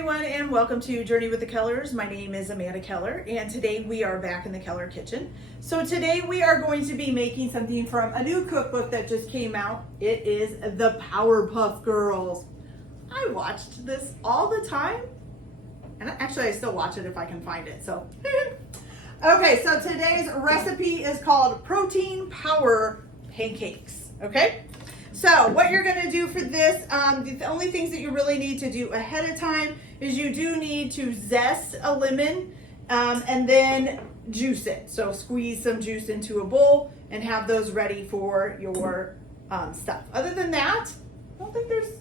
everyone, and welcome to Journey with the Kellers. My name is Amanda Keller, and today we are back in the Keller kitchen. So today we are going to be making something from a new cookbook that just came out. It is the Powerpuff Girls. I watched this all the time, and actually I still watch it if I can find it, so. Okay, so today's recipe is called Protein Power Pancakes, okay? So what you're gonna do for this, the only things that you really need to do ahead of time is you do need to zest a lemon and then juice it. So squeeze some juice into a bowl and have those ready for your stuff. Other than that, I don't think there's,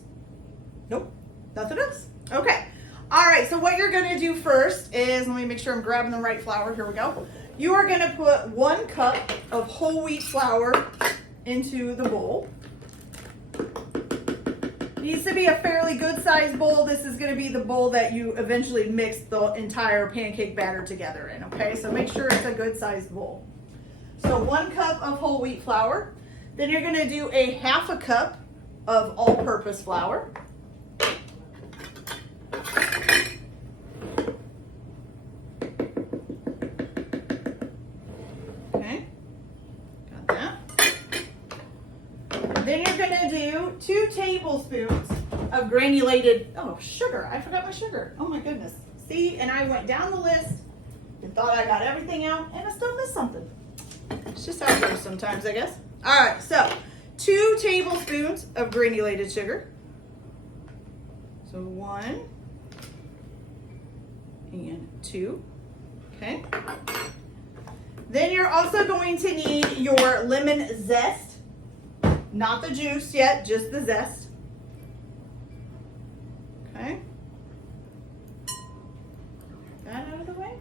nope, nothing else. Okay, all right, so what you're gonna do first is, let me make sure I'm grabbing the right flour, here we go. You are gonna put 1 cup of whole wheat flour into the bowl. Needs to be a fairly good sized bowl. This is going to be the bowl that you eventually mix the entire pancake batter together in, okay? So make sure it's a good sized bowl. So 1 cup of whole wheat flour. Then you're going to do a 1/2 cup of all-purpose flour. Okay, got that. Then you're gonna do 2 tablespoons of granulated, sugar. I forgot my sugar. Oh my goodness. See, and I went down the list and thought I got everything out and I still missed something. It's just how it goes sometimes, I guess. All right, so 2 tablespoons of granulated sugar. So 1 and 2, okay. Then you're also going to need your lemon zest. Not the juice yet, just the zest. Okay. That out of the way.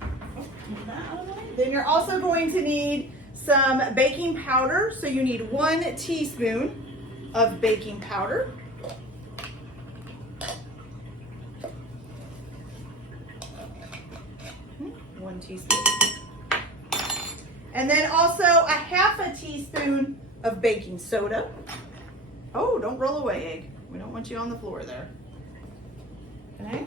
That out of the way. Then you're also going to need some baking powder. So you need 1 teaspoon of baking powder. One teaspoon. And then also a 1/2 teaspoon of baking soda. Oh, don't roll away, egg. We don't want you on the floor there. Okay.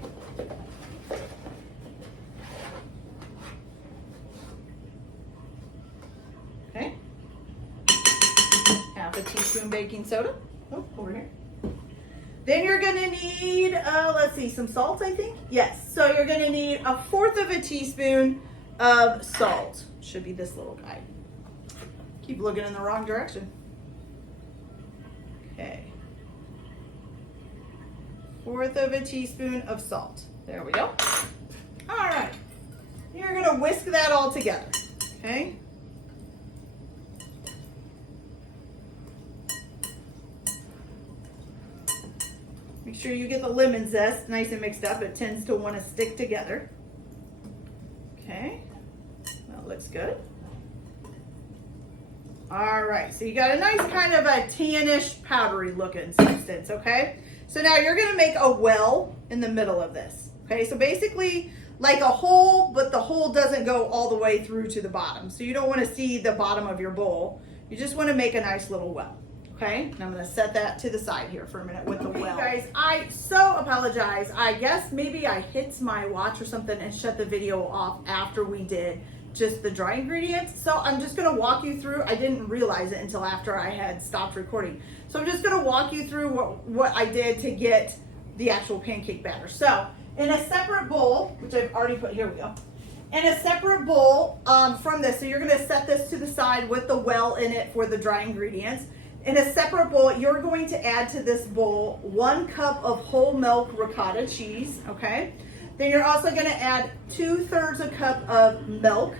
Okay. 1/2 teaspoon baking soda. Oh, over here. Then you're gonna need, let's see, some salt, I think. Yes, so you're gonna need a 1/4 teaspoon of salt. Should be this little guy. Keep looking in the wrong direction. Okay. 1/4 teaspoon of salt. There we go. All right. You're gonna whisk that all together, okay? Make sure you get the lemon zest nice and mixed up. It tends to want to stick together. Okay, that looks good. All right, so you got a nice kind of a tannish, powdery looking substance, okay? So now you're gonna make a well in the middle of this, okay? So basically like a hole, but the hole doesn't go all the way through to the bottom. So you don't wanna see the bottom of your bowl. You just wanna make a nice little well, okay? And I'm gonna set that to the side here for a minute with the well. Guys, I so apologize. I guess maybe I hit my watch or something and shut the video off after we did just the dry ingredients. So I'm just gonna walk you through, I didn't realize it until after I had stopped recording. So I'm just gonna walk you through what I did to get the actual pancake batter. So in a separate bowl, which I've already put, here we go. In a separate bowl from this, so you're gonna set this to the side with the well in it for the dry ingredients. In a separate bowl, you're going to add to this bowl 1 cup of whole milk ricotta cheese, okay? Then you're also gonna add 2/3 a cup of milk,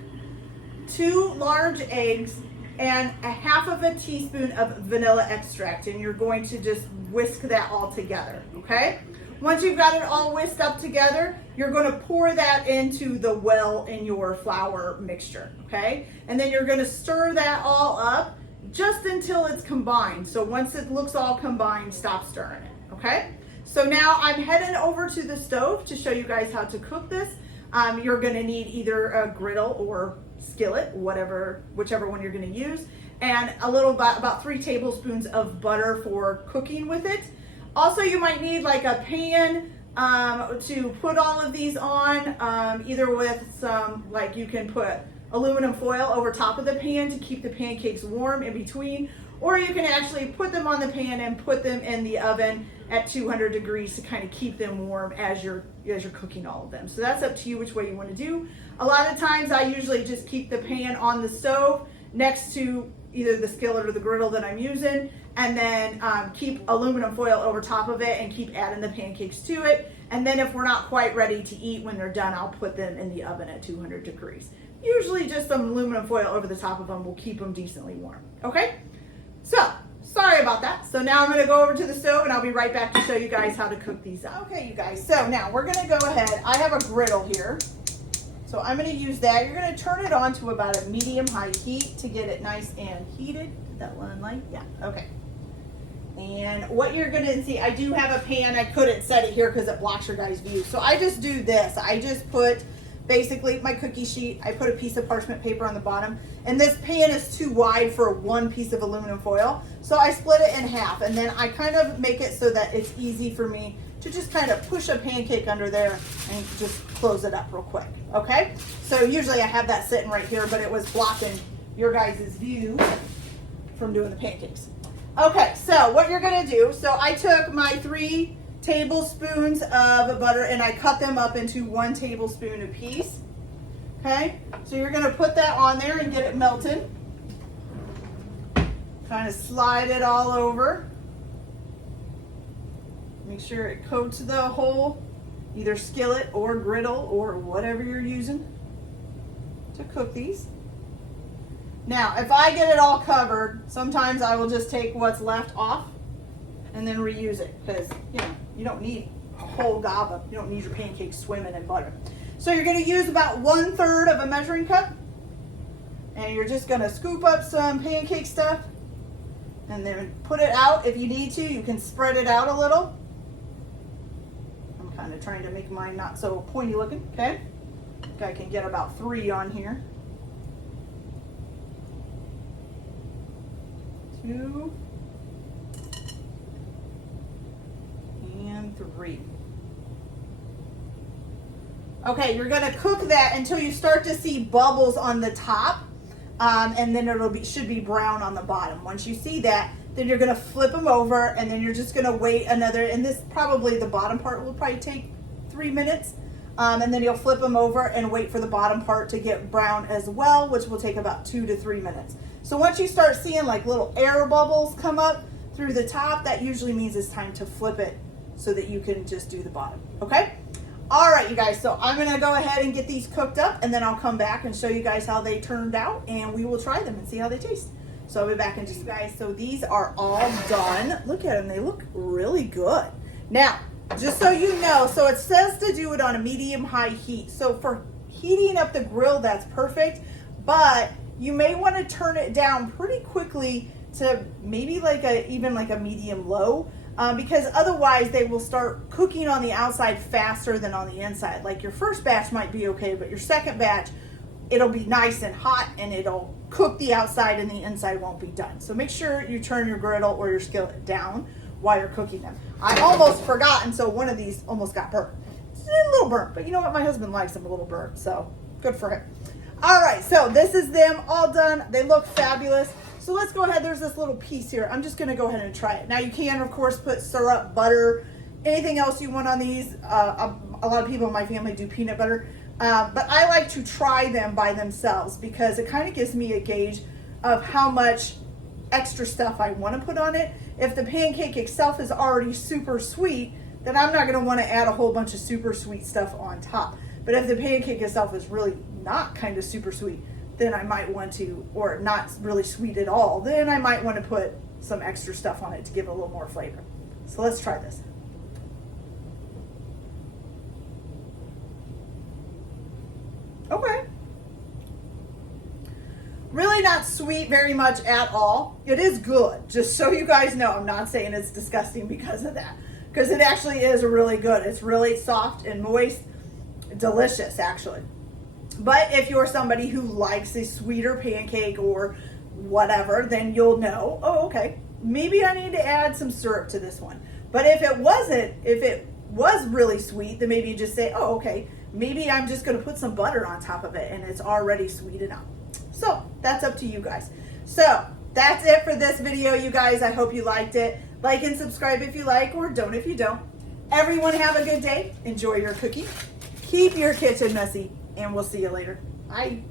2 large eggs, and a 1/2 teaspoon of vanilla extract. And you're going to just whisk that all together, okay? Once you've got it all whisked up together, you're gonna pour that into the well in your flour mixture, okay? And then you're gonna stir that all up just until it's combined. So once it looks all combined, stop stirring it, okay? So now I'm heading over to the stove to show you guys how to cook this. You're gonna need either a griddle or skillet, whichever one you're gonna use, and a little about 3 tablespoons of butter for cooking with it. Also, you might need like a pan to put all of these on, either with some, like you can put aluminum foil over top of the pan to keep the pancakes warm in between, or you can actually put them on the pan and put them in the oven at 200 degrees to kind of keep them warm as you're cooking all of them. So that's up to you which way you want to do. A lot of times I usually just keep the pan on the stove next to either the skillet or the griddle that I'm using, and then keep aluminum foil over top of it and keep adding the pancakes to it. And then if we're not quite ready to eat when they're done, I'll put them in the oven at 200 degrees. Usually just some aluminum foil over the top of them will keep them decently warm, okay? So, sorry about that. So now I'm gonna go over to the stove and I'll be right back to show you guys how to cook these up. Okay, you guys, so now we're gonna go ahead. I have a griddle here. So I'm gonna use that. You're gonna turn it on to about a medium-high heat to get it nice and heated. Did that one light? Yeah, okay. And what you're gonna see, I do have a pan. I couldn't set it here because it blocks your guys' view. So I just do this. I just put basically my cookie sheet. I put a piece of parchment paper on the bottom, and this pan is too wide for one piece of aluminum foil. So I split it in half, and then I kind of make it so that it's easy for me to just kind of push a pancake under there and just close it up real quick, okay? So usually I have that sitting right here, but it was blocking your guys' view from doing the pancakes. Okay, so what you're gonna do, so I took my 3 tablespoons of butter and I cut them up into 1 tablespoon apiece, okay? So you're gonna put that on there and get it melted. Kind of slide it all over. Make sure it coats the whole, either skillet or griddle or whatever you're using to cook these. Now, if I get it all covered, sometimes I will just take what's left off and then reuse it, because you don't need a whole gob of, you don't need your pancakes swimming in butter. So you're going to use about 1/3 of a measuring cup, and you're just going to scoop up some pancake stuff and then put it out. If you need to, you can spread it out a little. I'm kind of trying to make mine not so pointy looking, okay? I think I can get about 3 on here. 2 and 3. Okay, you're gonna cook that until you start to see bubbles on the top, and then should be brown on the bottom. Once you see that, then you're gonna flip them over, and then you're just gonna wait another, and this probably the bottom part will probably take 3 minutes, and then you'll flip them over and wait for the bottom part to get brown as well, which will take about 2 to 3 minutes. So once you start seeing like little air bubbles come up through the top, that usually means it's time to flip it so that you can just do the bottom, okay? All right, you guys, so I'm gonna go ahead and get these cooked up, and then I'll come back and show you guys how they turned out, and we will try them and see how they taste. So I'll be back in just, guys, so these are all done. Look at them, they look really good. Now, just so you know, so it says to do it on a medium-high heat. So for heating up the grill, that's perfect, but you may want to turn it down pretty quickly to maybe even like a medium low, because otherwise they will start cooking on the outside faster than on the inside. Like your first batch might be okay, but your second batch, it'll be nice and hot and it'll cook the outside and the inside won't be done. So make sure you turn your griddle or your skillet down while you're cooking them. I almost forgot, and so one of these almost got burnt. It's a little burnt, but you know what? My husband likes them a little burnt, so good for him. All right, so this is them all done. They look fabulous. So let's go ahead. There's this little piece here. I'm just gonna go ahead and try it. Now you can, of course, put syrup, butter, anything else you want on these. A lot of people in my family do peanut butter, but I like to try them by themselves because it kind of gives me a gauge of how much extra stuff I want to put on it. If the pancake itself is already super sweet, then I'm not gonna wanna add a whole bunch of super sweet stuff on top. But if the pancake itself is really not kind of super sweet, then I might want to, or not really sweet at all, then I might want to put some extra stuff on it to give it a little more flavor. So let's try this. Okay. Really not sweet very much at all. It is good, just so you guys know. I'm not saying it's disgusting because of that, because it actually is really good. It's really soft and moist. Delicious, actually. But if you're somebody who likes a sweeter pancake or whatever, then you'll know, oh, okay, maybe I need to add some syrup to this one. But if it was really sweet, then maybe you just say, oh, okay, maybe I'm just going to put some butter on top of it and it's already sweet enough. So that's up to you guys. So that's it for this video, you guys. I hope you liked it. Like and subscribe if you like, or don't if you don't. Everyone have a good day. Enjoy your cooking. Keep your kitchen messy, and we'll see you later. Bye.